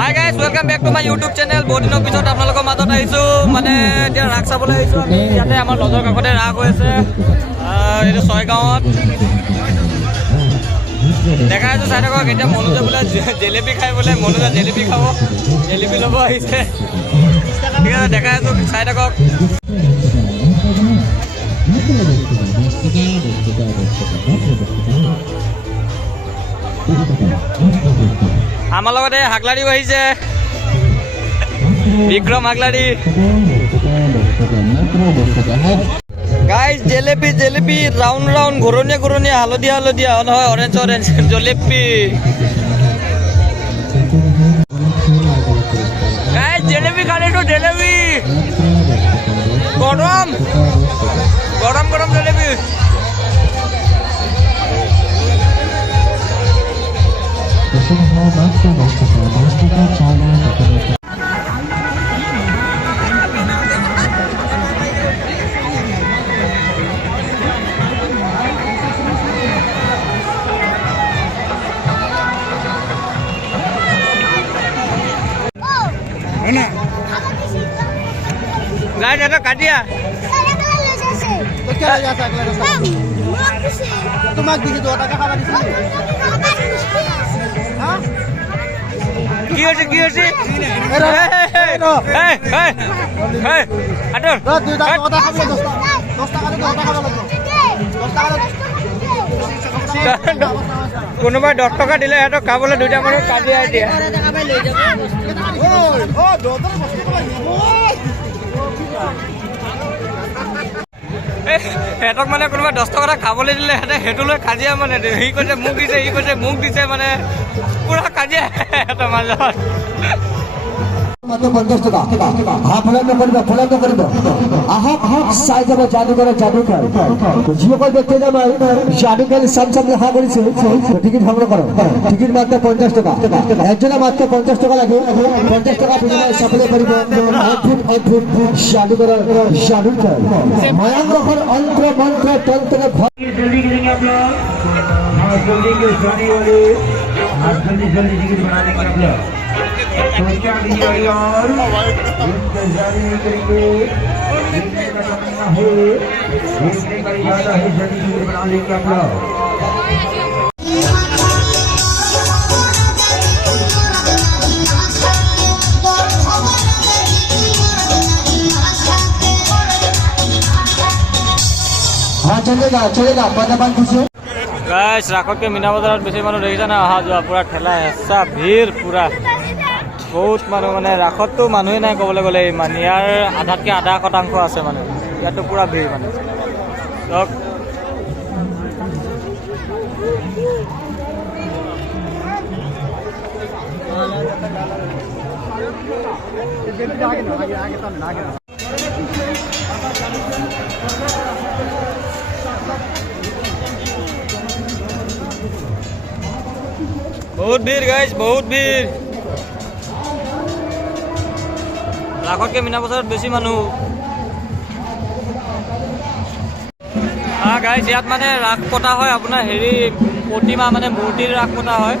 High guys, welcome back to my YouTube channel. বহুত দিনৰ পিছত আপোনালোকৰ মাজত আহিছোঁ। মানে এতিয়া ৰাস চাবলৈ আহিছোঁ আমি। ইয়াতে আমাৰ লজৰ কাষতে ৰাস হৈ আছে, এইটো ছয়গাঁৱত। দেখা আছোঁ চাই থাকক। এতিয়া মনোজে বোলে জেলেপি খাই বোলে, মনোজে জেলেপি খাব, জেলেপি ল'ব আহিছে। ঠিক আছে, দেখা আছোঁ, চাই থাকক। আমাৰ লগতে হাগলাৰিও আহিছে, Bikram Hagalari. Guys jalebi jalebi round round ঘূৰণীয়া ঘূৰণীয়া হালধীয়া হালধীয়া নহয়, orange orange jalebi. Guys jalebi খালেতো জেলেপি গৰম গৰম গৰম জেলেপি। গাইজ এটা কাটিয়া তোমাক দিছি 2 টাকা খাবা দিছি। কি হৈছে কি হৈছে? কোনোবাই 10 টকা দিলে সিহঁতক খাবলৈ 2টা মানুহ কাজিয়াই দিয়ে। সিহঁতক মানে কোনোবাই 10 টকা খাবলৈ দিলে সিহঁতে সেইটো লৈ কাজিয়া। মানে সি কৈছে মোক দিছে, সি কৈছে মোক দিছে, মানে পুৰা কাজিয়া সিহঁতৰ মাজত। মাত্র 50 টাকা। ফুলানো করব ফুলানো করব। আহক চাই যাব জাদুঘর জাদুঘর। যিসকল ব্যক্তি যাবে জাদুঘর সামসাম লেখা করেছে টিকিট সংগ্রহ করো। টিকিট মাত্র 50 টাকা। একজনে মাত্র 50 টাকা লাগে। 50 টাকা বিনিময়ে চাবলৈ পাৰিব অদ্ভুত জাদুঘৰ জাদুঘৰ। মায়াগ্ৰহৰ অন্ত্ৰ মন্ত্ৰ তন্ত্রে जल्दी करेंगे आप लोग। हाँ जल्दी के जाने वाले, हाँ जल्दी जल्दी टिकट बना देंगे आप लोग। तो क्या कीजिए यार, इंतजार नहीं करेंगे, देखने का जमाना है, देखने का इरादा है, जल्दी टिकट बना लेंगे आप लोग। हाँ चलेगा पदापान खुशी। গাইজ ৰাসতকৈ মীনা বজাৰত বেছি মানুহ দেখিছে না, অহা যোৱা পুৰা ঠেলা হেঁচা ভিৰ পুৰা বহুত মানুহ। মানে ৰাসততো মানুহেই নাই ক'বলৈ গ'লে, ইমান ইয়াৰ আধাতকৈ আধা শতাংশ আছে মানে, ইয়াতো পুৰা ভিৰ মানে চব। বহুত ভিৰ গাইজ, বহুত ভিৰ। ৰাসতকৈ মীনা বজাৰত বেছি মানুহ। গাইজ ইয়াত মানে ৰাস পতা হয় আপোনাৰ হেৰি প্ৰতিমা, মানে মূৰ্তিৰ ৰাস পতা হয়।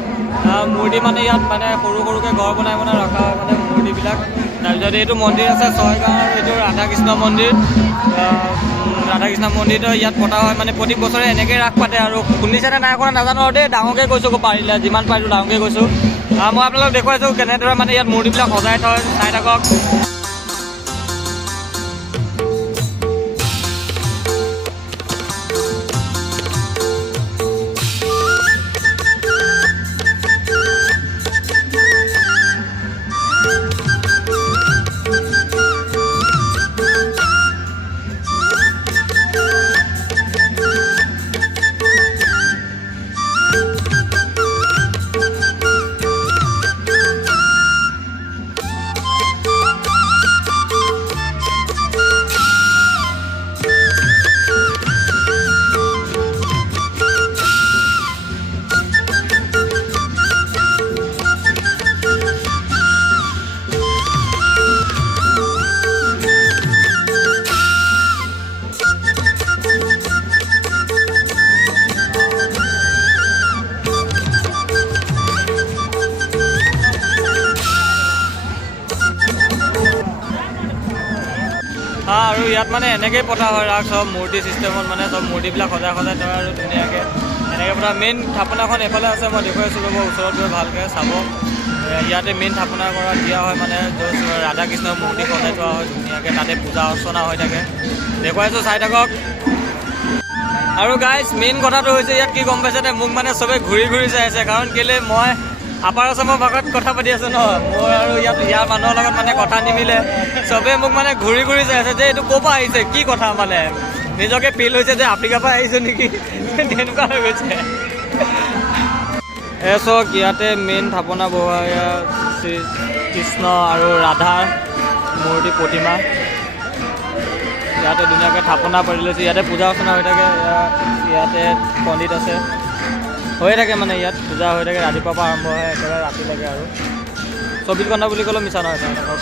মূৰ্তি মানে ইয়াত মানে সৰু সৰুকৈ ঘৰ বনাই বনাই ৰখা হয় মানে মূৰ্তিবিলাক। তাৰপিছত এইটো মন্দিৰ আছে ছয়গাঁৱৰ, এইটো ৰাধাকৃষ্ণ মন্দিৰ। ৰাধাকৃষ্ণ মন্দিৰটো ইয়াত পতা হয় মানে প্ৰতি বছৰে এনেকৈ ৰাস পাতে। আৰু শুনিছেনে নাই কৰা নাজানো আৰু দেই, ডাঙৰকৈ কৈছোঁ পাৰিলে যিমান পাৰিছোঁ ডাঙৰকৈ কৈছোঁ। মই আপোনালোকক দেখুৱাইছোঁ কেনেদৰে মানে ইয়াত মূৰ্তিবিলাক সজাই থয়, চাই থাকক। ইয়াত মানে এনেকৈয়ে পতা হয় ৰাস চব মূৰ্তি চিষ্টেমত মানে চব মূৰ্তিবিলাক সজাই সজাই থয় আৰু ধুনীয়াকৈ এনেকৈ পতা মেইন থাপনাখন এইফালে আছে মই দেখুৱাইছোঁ ৰ'ব ওচৰত গৈ ভালকৈ চাব ইয়াতে মেইন থাপনা কৰা দিয়া হয় মানে য'ত ৰাধা কৃষ্ণৰ মূৰ্তি সজাই থোৱা হয় ধুনীয়াকৈ তাতে পূজা অৰ্চনা হৈ থাকে দেখুৱাইছোঁ চাই থাকক আৰু গাইজ মেইন কথাটো হৈছে ইয়াত কি গম পাইছেনে মোক মানে চবে ঘূৰি ঘূৰি চাই আছে কাৰণ কেলৈ মই আপাৰ আছামৰ ভাষাত কথা পাতি আছোঁ ন মই আৰু ইয়াৰ মানুহৰ লগত মানে কথা নিমিলে চবে মোক মানে ঘূৰি ঘূৰি চাই আছে যে এইটো ক'ৰ পৰা আহিছে কি কথা মানে নিজকে ফিল হৈছে যে আফ্ৰিকাৰ পৰা আহিছোঁ নেকি তেনেকুৱা হৈ গৈছে চক ইয়াতে মেইন থাপনা বহোৱা শ্ৰী কৃষ্ণ আৰু ৰাধাৰ মূৰ্তি প্ৰতিমা ইয়াতে ধুনীয়াকৈ থাপনা পাতি লৈছে ইয়াতে পূজা অৰ্চনা হৈ থাকে ইয়াতে পণ্ডিত আছে হৈ থাকে মানে ইয়াত পূজা হৈ থাকে ৰাতিপুৱাৰ পৰা আৰম্ভ হয় একেবাৰে ৰাতিলৈকে আৰু 24 ঘণ্টা বুলি ক'লেও মিছা নহয় তেওঁলোকক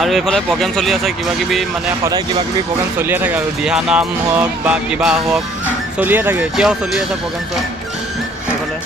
আৰু এইফালে প্ৰগ্ৰেম চলি আছে কিবাকিবি মানে সদায় কিবাকিবি প্ৰগ্ৰেম চলিয়ে থাকে আৰু দিহানাম হওক বা কিবা হওক চলিয়ে থাকে এতিয়াও চলি আছে প্ৰগ্ৰেম চব এইফালে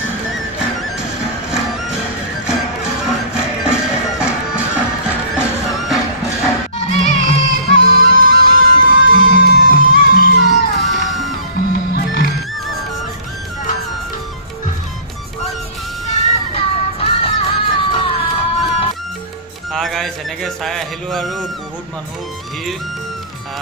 গাইছ এনেকৈ চাই আহিলোঁ আৰু বহুত মানুহ ভিৰ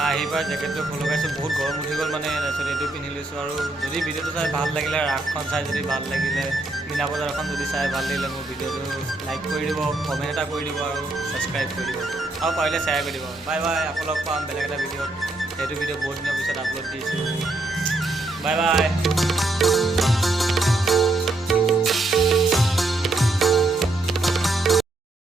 আহি পাই জেকেটটো লগাইছোঁ বহুত গৰম উঠি গ'ল মানে তাৰপিছত এইটো পিন্ধি লৈছোঁ আৰু যদি ভিডিঅ'টো চাই ভাল লাগিলে ৰাসখন চাই যদি ভাল লাগিলে মীনা বজাৰখন যদি চাই ভাল লাগিলে মোৰ ভিডিঅ'টো লাইক কৰি দিব কমেণ্ট এটা কৰি দিব আৰু ছাবস্ক্ৰাইব কৰি দিব আৰু পাৰিলে শ্বেয়াৰ কৰি দিব বাই বাই আকৌ লগ পাম বেলেগ এটা ভিডিঅ'ত সেইটো ভিডিঅ' বহুত দিনৰ পিছত আপলোড দিছোঁ বাই বাই